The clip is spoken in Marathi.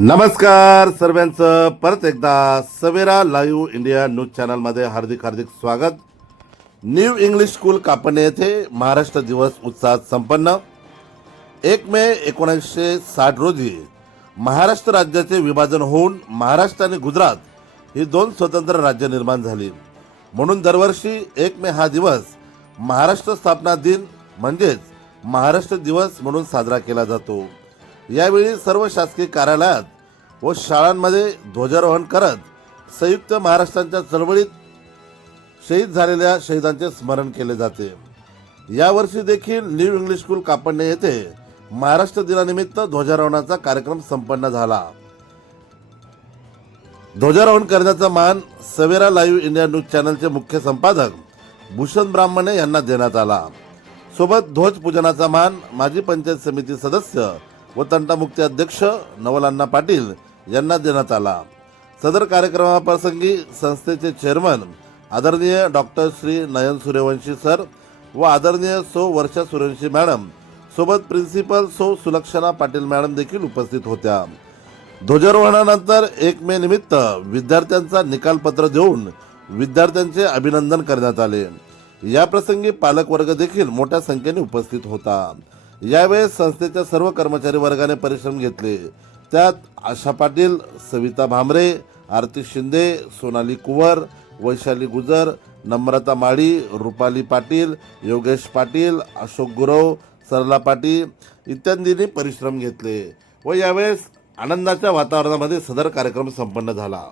नमस्कार सर्वांचं परत एकदा सवेरा लाईव्ह इंडिया न्यूज चॅनलमध्ये हार्दिक स्वागत। न्यू इंग्लिश स्कूल कापणे येथे महाराष्ट्र दिवस उत्साहात संपन्न। 1 मे 1960 रोजी महाराष्ट्र राज्याचे विभाजन होऊन महाराष्ट्र आणि गुजरात ही दोन स्वतंत्र राज्य निर्माण झाली। म्हणून दरवर्षी 1 मे हा दिवस महाराष्ट्र स्थापना दिन म्हणजेच महाराष्ट्र दिवस म्हणून साजरा केला जातो। यावेळी सर्व शासकीय कार्यालयात व शाळांमध्ये ध्वजारोहण करत संयुक्त महाराष्ट्राच्या चळवळीत शहीद झालेल्या शहीदांचे स्मरण केले जाते। यावर्षी देखील न्यू इंग्लिश स्कूल कापणे येथे महाराष्ट्र दिनानिमित्त ध्वजारोहणाचा कार्यक्रम संपन्न झाला। ध्वजारोहण करण्याचा मान सवेरा लाईव्ह इंडिया न्यूज चॅनलचे मुख्य संपादक भूषण ब्राह्मणे यांना देण्यात आला। सोबत ध्वज पूजनाचा मान माजी पंचायत समिती सदस्य व तंटामुक्ती अध्यक्ष नवलांना पाटील यांना देण्यात आला। सदर कार्यक्रमाप्रसंगी संस्थेचे चेअरमन आदरणीय डॉक्टर श्री नयन सूर्यवंशी सर व आदरणीय सौ वर्षा सूर्यवंशी मॅडम सोबत प्रिन्सिपल सौ सुलक्षणा पाटील मॅडम देखील उपस्थित होत्या। ध्वजारोहणानंतर 1 मे निमित्त विद्यार्थ्यांचा निकालपत्र देऊन विद्यार्थ्यांचे अभिनंदन करण्यात आले। या प्रसंगी पालक वर्ग देखील मोठ्या संख्येने उपस्थित होता। यावेळी संस्थेच्या सर्व कर्मचारी वर्गाने परिश्रम घेतले। त्यात आशा पाटील, सविता भामरे, आरती शिंदे, सोनाली कुवर, वैशाली गुजर, नम्रता माळी, रुपाली पाटील, योगेश पाटील, अशोक गुरव, सरला पाटील इत्यादींनी परिश्रम घेतले व यावेळेस आनंदाच्या वातावरणामध्ये सदर कार्यक्रम संपन्न झाला।